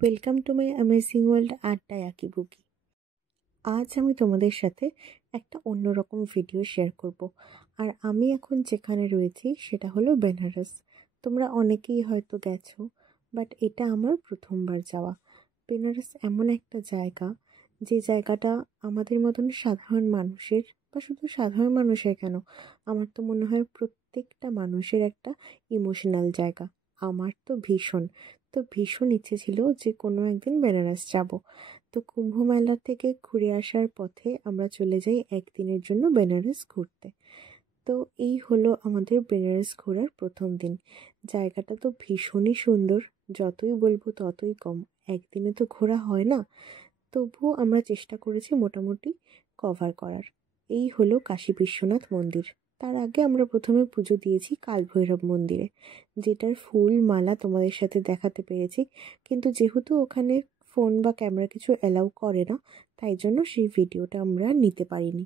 Welcome to my amazing world আড্ডায় আঁকিবুকি। আজ আমি তোমাদের সাথে একটা অন্যরকম ভিডিও শেয়ার করব। আর আমি এখন যেখানে রয়েছি সেটা হলো বেনারস। তোমরা অনেকেই হয়তো গেছো, বাট এটা আমার প্রথমবার যাওয়া। বেনারস এমন একটা জায়গা, যে জায়গাটা আমাদের মতন সাধারণ মানুষের, বা শুধু সাধারণ মানুষের কেন, আমার তো মনে হয় প্রত্যেকটা মানুষের একটা ইমোশনাল জায়গা। আমার তো ভীষণ ইচ্ছে ছিল যে কোনো একদিন বেনারস যাব। তো কুম্ভ মেলা থেকে ঘুরে আসার পথে আমরা চলে যাই একদিনের জন্য বেনারস ঘুরতে। তো এই হলো আমাদের বেনারস ঘোরার প্রথম দিন। জায়গাটা তো ভীষণই সুন্দর, যতই বলবো ততই কম। একদিনে তো ঘোরা হয় না, তবুও আমরা চেষ্টা করেছি মোটামুটি কভার করার। এই হলো কাশী বিশ্বনাথ মন্দির। তার আগে আমরা প্রথমে পুজো দিয়েছি কালভৈরব মন্দিরে, যেটার ফুল মালা তোমাদের সাথে দেখাতে পেরেছি, কিন্তু যেহেতু ওখানে ফোন বা ক্যামেরা কিছু অ্যালাউ করে না, তাই জন্য সেই ভিডিওটা আমরা নিতে পারিনি।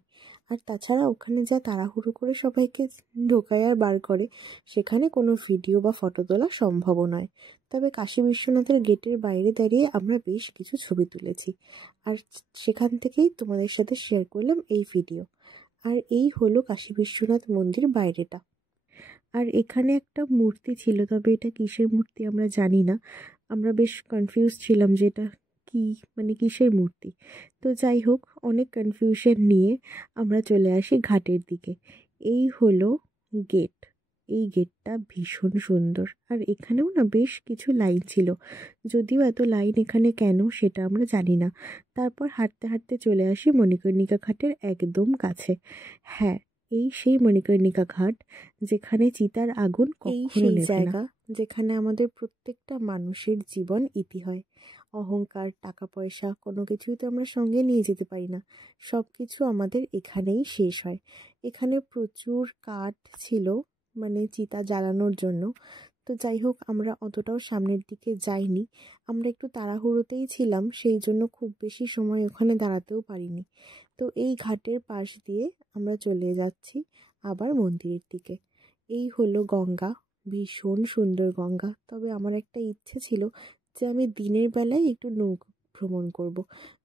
আর তাছাড়া ওখানে যা তাড়াহুড়ো করে সবাইকে ঢোকায় আর বার করে, সেখানে কোনো ভিডিও বা ফটো তোলা সম্ভব নয়। তবে কাশী বিশ্বনাথের গেটের বাইরে দাঁড়িয়ে আমরা বেশ কিছু ছবি তুলেছি, আর সেখান থেকেই তোমাদের সাথে শেয়ার করলাম এই ভিডিও। আর এই হলো কাশী বিশ্বনাথ মন্দির বাইরেটা। আর এখানে একটা মূর্তি ছিল, তবে এটা কিসের মূর্তি আমরা জানি না। আমরা বেশ কনফিউজ ছিলাম যে এটা কি, মানে কিসের মূর্তি। তো যাই হোক, অনেক কনফিউশন নিয়ে আমরা চলে আসি ঘাটের দিকে। এই হলো গেট। এই গেটটা ভীষণ সুন্দর, আর এখানেও না বেশ কিছু লাইন ছিল, যদিও এত লাইন এখানে কেন সেটা আমরা জানি না। তারপর হাঁটতে হাঁটতে চলে আসি মণিকর্ণিকা ঘাটের একদম কাছে। হ্যাঁ, এই সেই মণিকর্ণিকা ঘাট, যেখানে চিতার আগুন কখনো নেভে না, যেখানে আমাদের প্রত্যেকটা মানুষের জীবন ইতি হয়। অহংকার, টাকা পয়সা কোনো কিছুই তো আমরা সঙ্গে নিয়ে যেতে পারি না, সব কিছু আমাদের এখানেই শেষ হয়। এখানে প্রচুর কাঠ ছিল, মানে চিতা জ্বালানোর জন্য। তো যাই হোক, আমরা অতটাও সামনের দিকে যাইনি, আমরা একটু তাড়াহুড়োতেই ছিলাম, সেই জন্য খুব বেশি সময় ওখানে দাঁড়াতেও পারিনি। তো এই ঘাটের পাশ দিয়ে আমরা চলে যাচ্ছি আবার মন্দিরের দিকে। এই হলো গঙ্গা, ভীষণ সুন্দর গঙ্গা। তবে আমার একটা ইচ্ছে ছিল যে আমি দিনের বেলায় একটু নৌকো ভ্রমণ করব,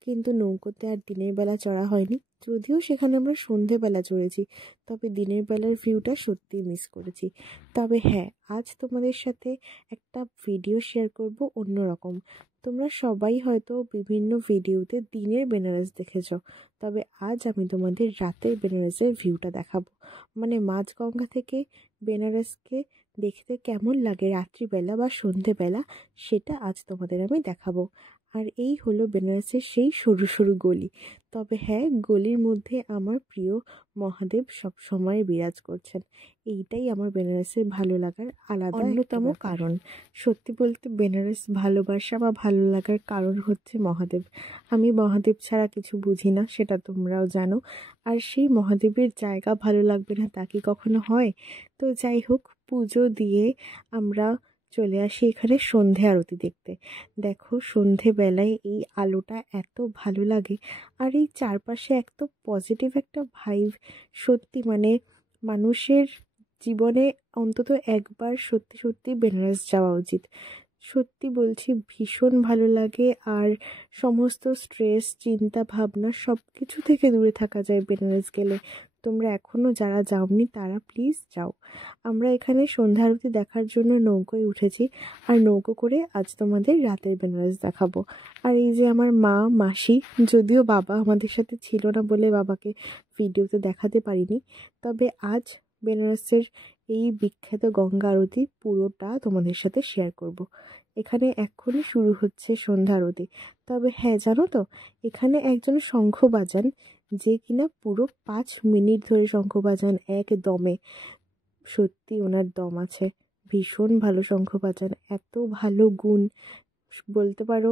কিন্তু নৌকোতে আর দিনের বেলা চড়া হয়নি। যদিও সেখানে আমরা সন্ধেবেলা চড়েছি, তবে দিনের বেলার ভিউটা সত্যিই মিস করেছি। তবে হ্যাঁ, আজ তোমাদের সাথে একটা ভিডিও শেয়ার করব অন্যরকম। তোমরা সবাই হয়তো বিভিন্ন ভিডিওতে দিনের বেনারস দেখেছ, তবে আজ আমি তোমাদের রাতের বেনারসের ভিউটা দেখাবো। মানে মাঝগঙ্গা থেকে বেনারসকে দেখতে কেমন লাগে রাত্রিবেলা বা সন্ধেবেলা, সেটা আজ তোমাদের আমি দেখাবো। আর এই হলো বেনারসের সেই সরু সরু গলি। তবে হ্যাঁ, গলির মধ্যে আমার প্রিয় মহাদেব সব সময় বিরাজ করছেন। এইটাই আমার বেনারসের ভালো লাগার আলাদা অন্যতম কারণ। সত্যি বলতে বেনারস ভালোবাসা বা ভালো লাগার কারণ হচ্ছে মহাদেব। আমি মহাদেব ছাড়া কিছু বুঝি না, সেটা তোমরাও জানো। আর সেই মহাদেবের জায়গা ভালো লাগবে না তা কি কখনো হয়? তো যাই হোক, পুজো দিয়ে আমরা চলে আসি এখানে সন্ধে আরতি দেখতে। দেখো, সন্ধেবেলায় এই আলোটা এত ভালো লাগে, আর এই চারপাশে এত পজিটিভ একটা ভাইব। সত্যি মানে মানুষের জীবনে অন্তত একবার সত্যি সত্যি বেনারস যাওয়া উচিত। সত্যি বলছি, ভীষণ ভালো লাগে। আর সমস্ত স্ট্রেস, চিন্তা ভাবনা সব কিছু থেকে দূরে থাকা যায় বেনারস গেলে। তোমরা এখনও যারা যাওনি তারা প্লিজ যাও। আমরা এখানে সন্ধ্যা আরতি দেখার জন্য নৌকোয় উঠেছি, আর নৌকো করে আজ তোমাদের রাতের বেনারস দেখাবো। আর এই যে আমার মা, মাসি, যদিও বাবা আমাদের সাথে ছিল না বলে বাবাকে ভিডিওতে দেখাতে পারিনি, তবে আজ বেনারসের এই বিখ্যাত গঙ্গা আরতি পুরোটা তোমাদের সাথে শেয়ার করব। এখানে এক্ষুনি শুরু হচ্ছে সন্ধ্যা আরতি। তবে হ্যাঁ, জানো তো, এখানে একজন শঙ্খ বাজান, যে কিনা পুরো 5 মিনিট ধরে শঙ্খ বাজান এক দমে। সত্যি ওনার দম আছে, ভীষণ ভালো শঙ্খ বাজান, এত ভালো গুণ। বলতে পারো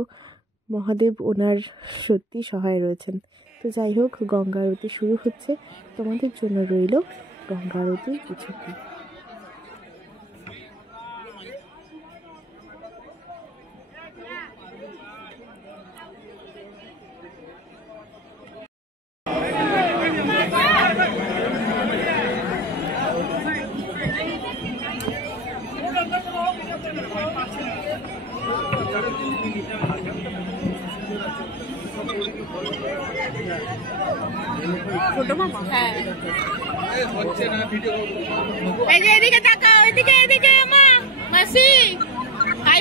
মহাদেব ওনার সত্যি সহায় রয়েছেন। তো যাই হোক, গঙ্গা আরতি শুরু হচ্ছে, তোমাদের জন্য রইল গঙ্গা আরতির কিছু ক্লিপ। ছোট মামা? হ্যাঁ। এই যে এদিকে তাকাও, এদিকে এদিকে মা মাসি। হাই।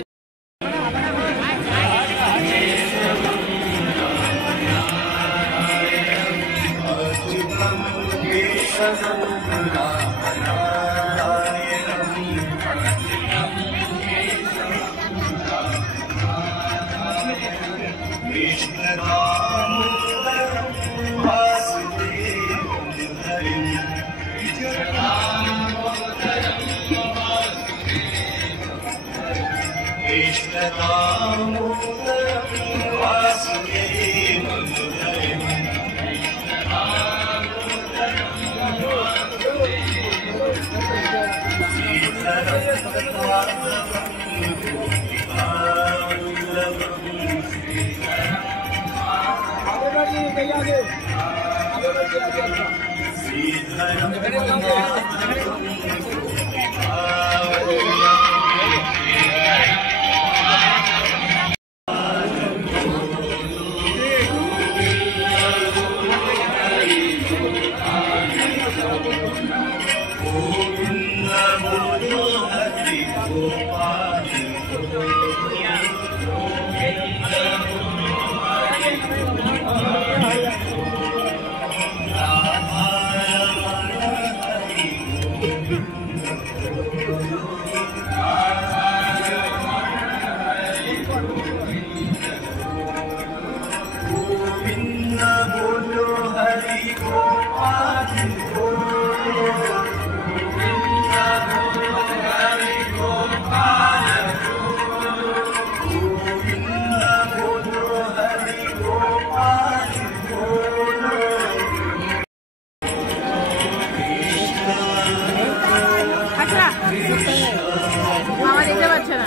মামা দেখতে পাচ্ছে না।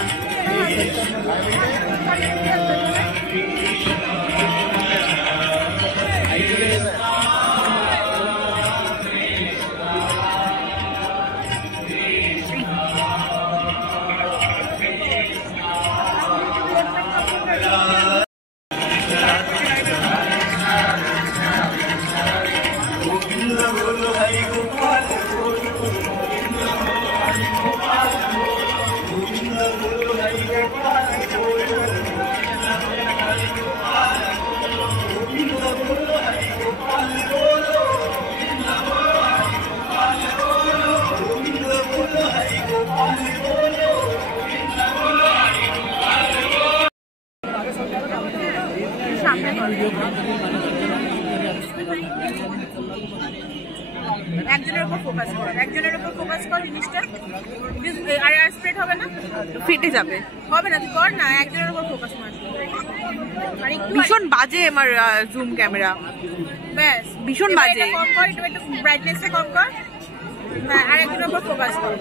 একজনের উপর ফোকাস কর, একজনের উপর ফোকাস কর জিনিসটা, আর স্প্রেড হবে না, ফেটে যাবে, হবে না, তুই কর না, একজনের উপর ফোকাস কর। ভীষণ বাজে আমার জুম ক্যামেরা, ব্যাস ভীষণ বাজে। কম কর, একটু ব্রাইটনেসটা কম কর, হ্যাঁ, আর একজনের উপর ফোকাস কর।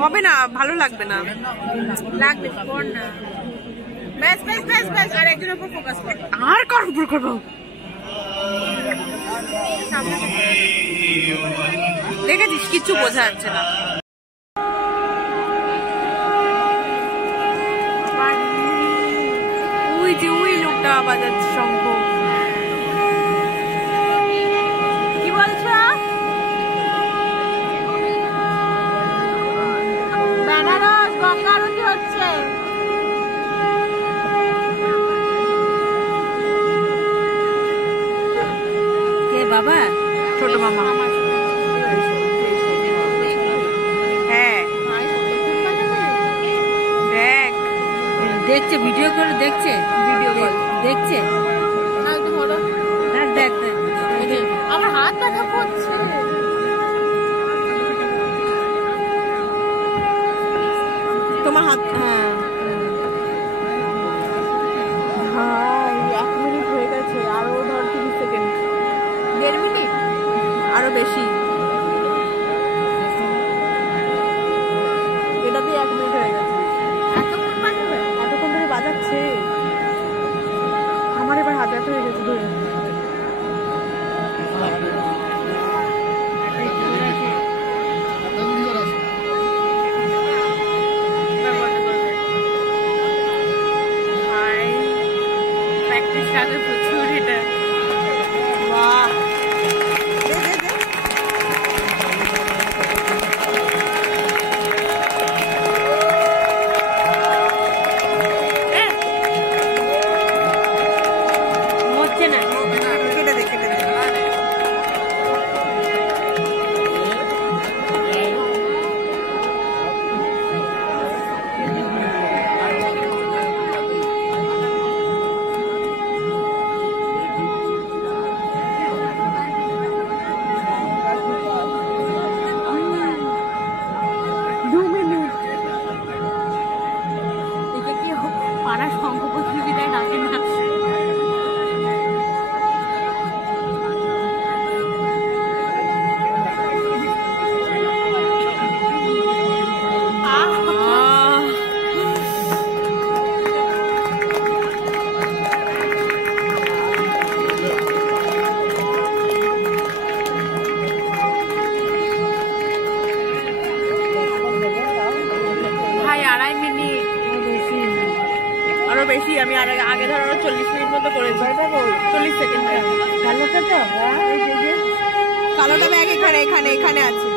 হবে না, ভালো লাগবে না, লাগবে কর না, ব্যাস ব্যাস ব্যাস ব্যাস, আর একজনের উপর ফোকাস কর। আর কার উপর করবো? দেখেছিস, কিচ্ছু বোঝা যাচ্ছে না। ওই যে ওই লোকটা বাজাচ্ছে শঙ্খ। কি বলছো? বেনারস গঙ্গা আরতি হচ্ছে। বাবা, ছোট মামা। হ্যাঁ, দেখ, দেখছে, ভিডিও করে দেখছে, ভিডিও কল দেখছে। দেখ দেখ, আমার হাত ব্যথা করছে। তোমার হাত, হ্যাঁ ভাই, 1 মিনিট হয়ে গেছে, আরো ধর 30 সেকেন্ড, 1.5 মিনিট, আরো বেশি। এটাতে 1 মিনিট হয়ে গেছে। এতক্ষণ ধরে বাজাচ্ছে, আমার এবার হাত ব্যথা হয়ে গেছে ধরে। প্র্যাকটিস কাজে প্রচুর এটা। বাহ। মানা শঙ্খ প্রতিযোগিতায় ডাকে না। বেশি আমি আগে ধর 40 মিনিট মতো করেছি। 40 সেকেন্ড। কালোটা ব্যাগ এখানে আছে।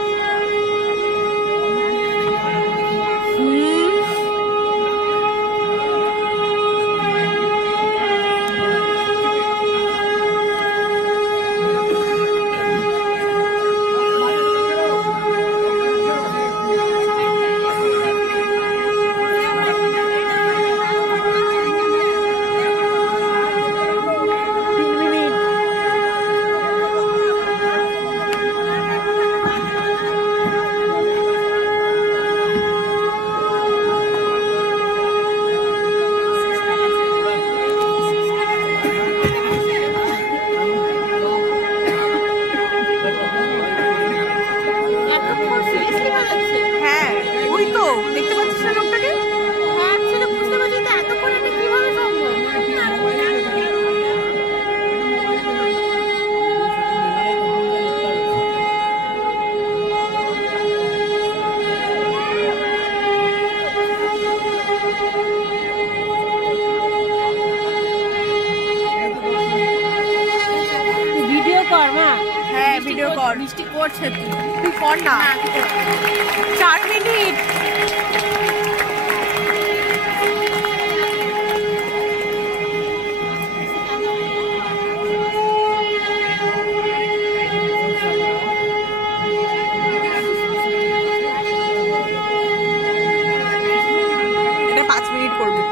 ভিডিও কর। মিষ্টি করছে তুই কর না। 4 মিনিট। এটা 5 মিনিট করবে।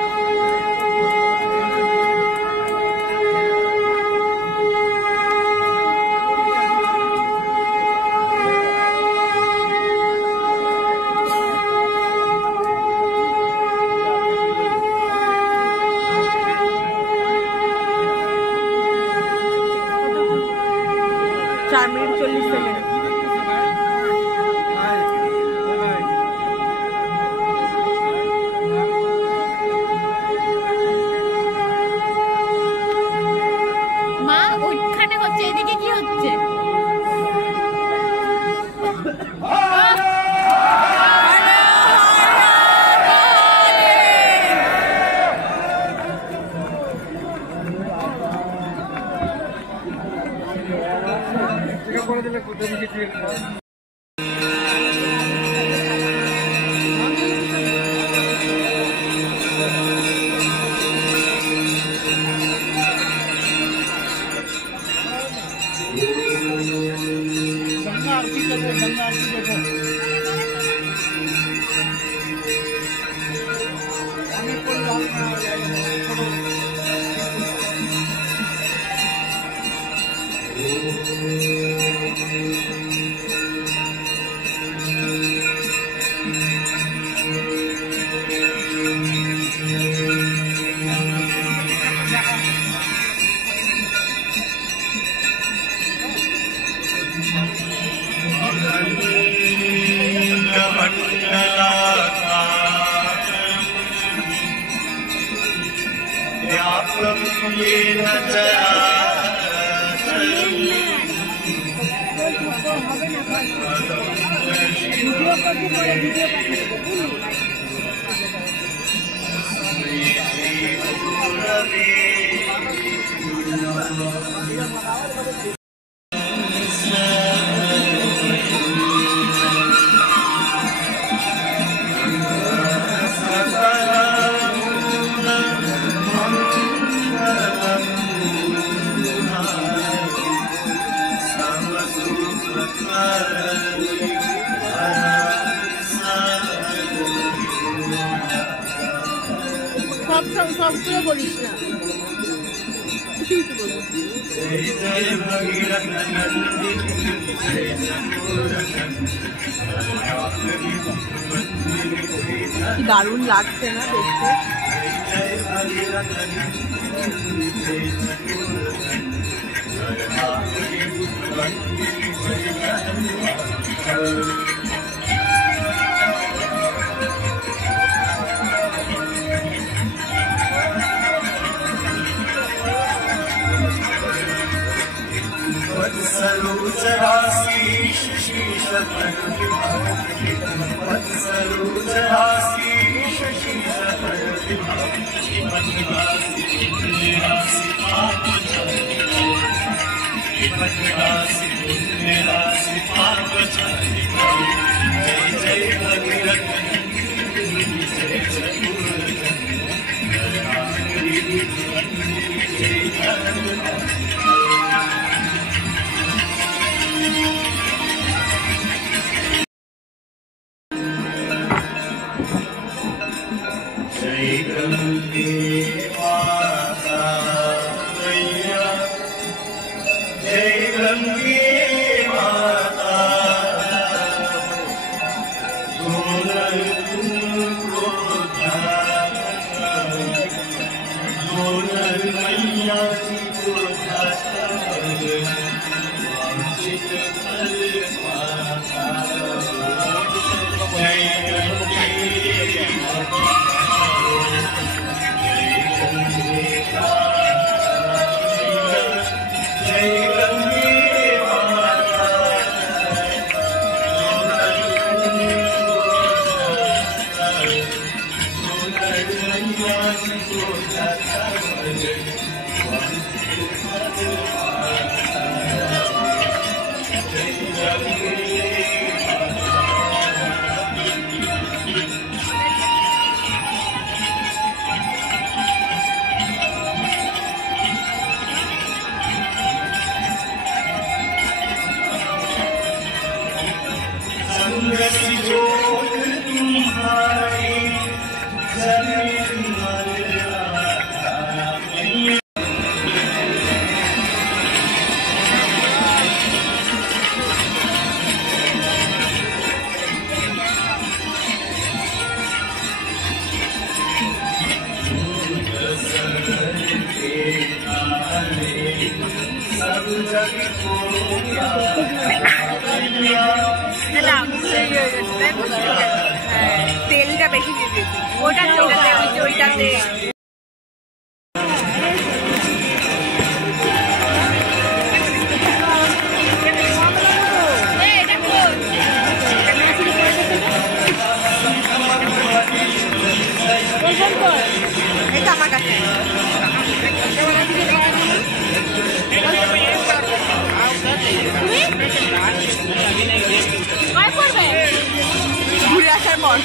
সবগুলো বলিস না। কি দারুণ লাগছে না দেখতে। তেলটা বেশি দিয়ে দিয়েছি ওইটাতে এটা আমার কাছে ঘুরে আসার পর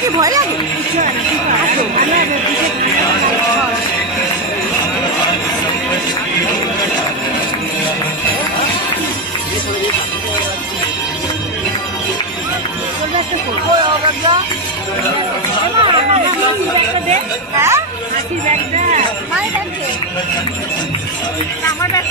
কি ভয় লাগে আমার ব্যাগ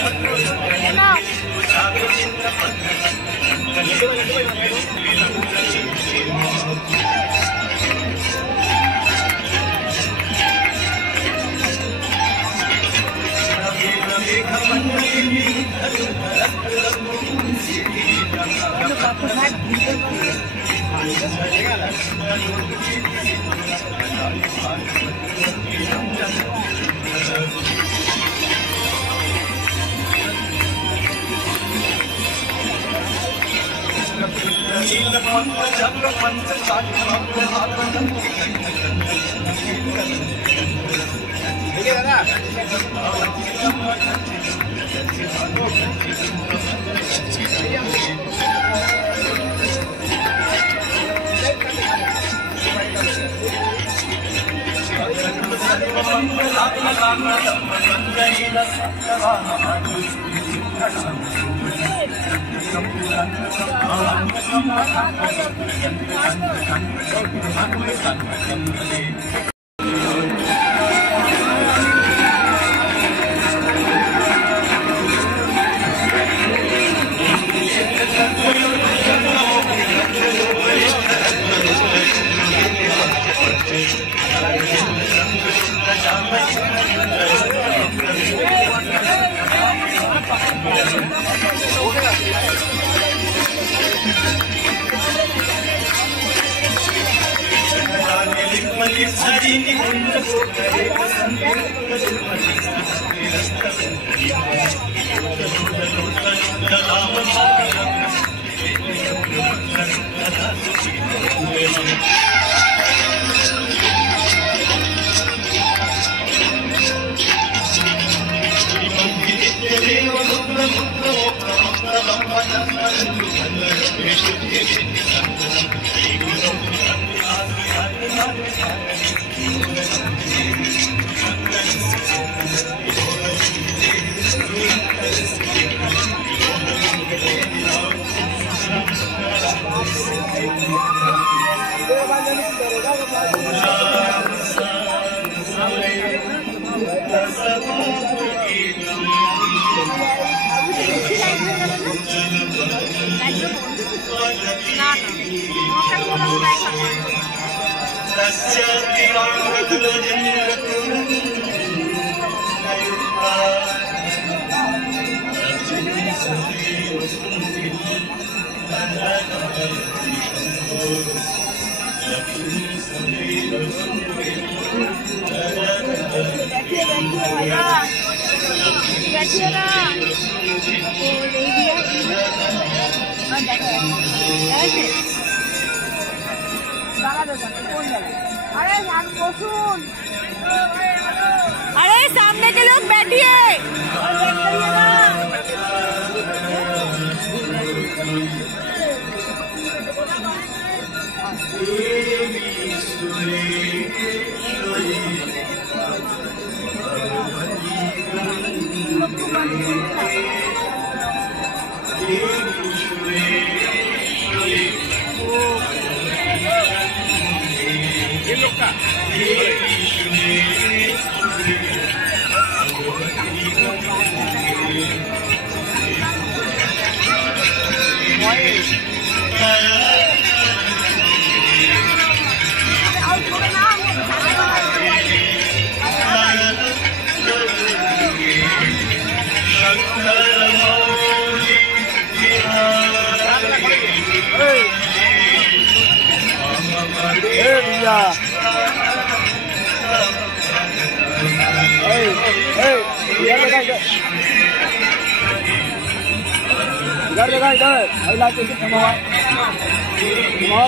अरे सामने के लोग बैठिए।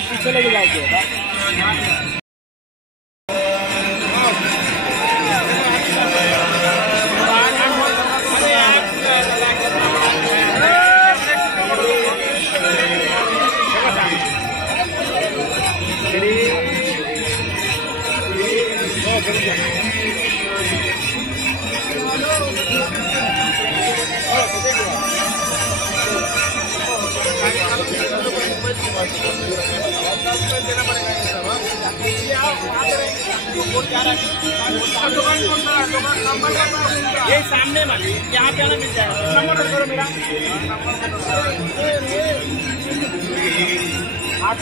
पीछे लेके जाओगे ये सामने वाली यहाँ पे आना मिल जाएगा। नंबर करो मेरा 8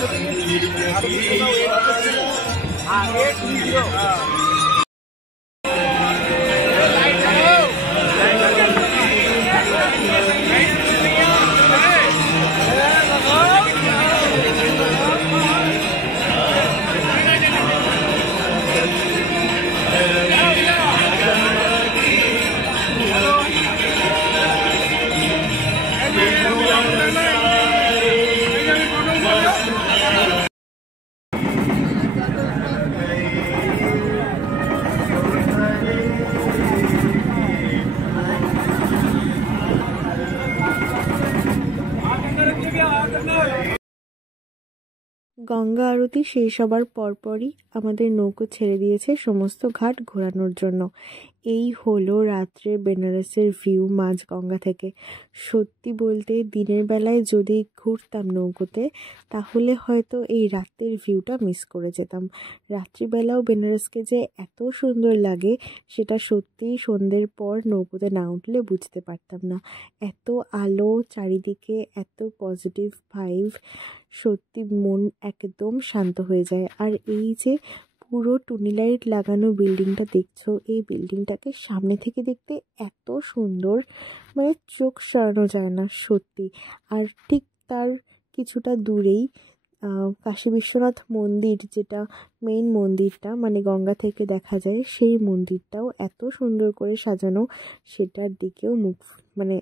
গঙ্গা আরতি শেষ হবার পরপরই আমাদের নৌকো ছেড়ে দিয়েছে সমস্ত ঘাট ঘোরানোর জন্য। এই হলো রাত্রের বেনারসের ভিউ মাঝগঙ্গা থেকে। সত্যি বলতে দিনের বেলায় যদি ঘুরতাম নৌকোতে তাহলে হয়তো এই রাতের ভিউটা মিস করে যেতাম। রাত্রিবেলাও বেনারসকে যে এত সুন্দর লাগে সেটা সত্যিই সন্ধ্যের পর নৌকোতে না উঠলে বুঝতে পারতাম না। এত আলো চারিদিকে, এত পজিটিভ ভাইব, সত্যি মন একদম শান্ত হয়ে যায়। আর এই যে পুরো টুনি লাইট লাগানো বিল্ডিংটা দেখছো, এই বিল্ডিংটাকে সামনে থেকে দেখতে এত সুন্দর, মানে চোখ সরানো যায় না সত্যি। আর ঠিক তার কিছুটা দূরেই কাশী বিশ্বনাথ মন্দির, যেটা মেইন মন্দিরটা মানে গঙ্গা থেকে দেখা যায়, সেই মন্দিরটাও এত সুন্দর করে সাজানো, সেটার দিকেও মুখ মানে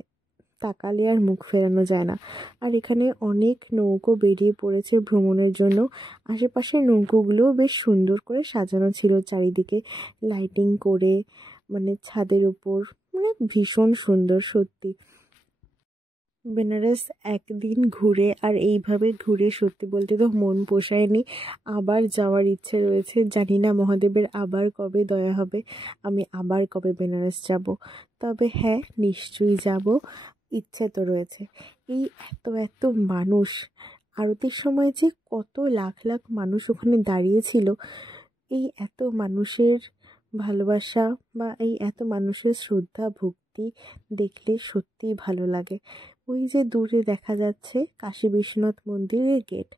তাকালে আর মুখ ফেরানো যায় না। আর এখানে অনেক নৌকো বেরিয়ে পড়েছে ভ্রমণের জন্য। আশেপাশের নৌকোগুলোও বেশ সুন্দর করে সাজানো ছিল চারিদিকে লাইটিং করে, মানে ছাদের উপর, মানে ভীষণ সুন্দর সত্যি। বেনারস একদিন ঘুরে আর এইভাবে ঘুরে সত্যি বলতে তো মন পোষায়নি, আবার যাওয়ার ইচ্ছে রয়েছে। জানি না মহাদেবের আবার কবে দয়া হবে, আমি আবার কবে বেনারস যাব। তবে হ্যাঁ, নিশ্চয়ই যাব, ইচ্ছে তো রয়েছে। এই এত এত মানুষ, আরতির সময় যে কত লাখ লাখ মানুষ ওখানে দাঁড়িয়েছিল, এই এত মানুষের ভালোবাসা বা এই এত মানুষের শ্রদ্ধা ভক্তি দেখলে সত্যিই ভালো লাগে। ওই যে দূরে দেখা যাচ্ছে কাশী বিশ্বনাথ মন্দিরের গেট,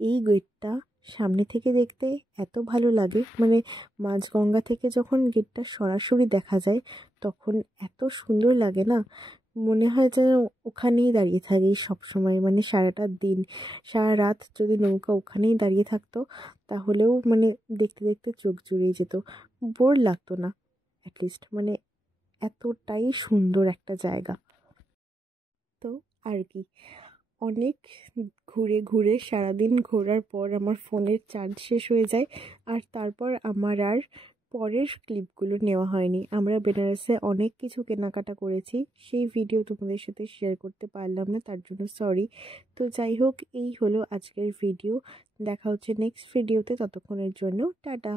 এই গেটটা সামনে থেকে দেখতে এত ভালো লাগে, মানে মাঝগঙ্গা থেকে যখন গেটটা সরাসরি দেখা যায় তখন এত সুন্দর লাগে না, মনে হয় যেন ওখানেই দাঁড়িয়ে থাকি সবসময়, মানে সারাটা দিন সারা রাত যদি নৌকা ওখানেই দাঁড়িয়ে থাকতো তাহলেও মানে দেখতে দেখতে চোখ জুড়িয়ে যেত, বোর লাগতো না অ্যাটলিস্ট, মানে এতটাই সুন্দর একটা জায়গা। তো আর কি, অনেক ঘুরে ঘুরে সারাদিন ঘোরার পর আমার ফোনের চার্জ শেষ হয়ে যায়, আর তারপর আমার আর পরের ক্লিপগুলো নেওয়া হয়নি। আমরা বেনারসে অনেক কিছু কেনাকাটা করেছি, সেই ভিডিও তোমাদের সাথে শেয়ার করতে পারলাম না, তার জন্য সরি। তো যাই হোক, এই হলো আজকের ভিডিও, দেখা হচ্ছে নেক্সট ভিডিওতে, ততক্ষণের জন্য টাটা।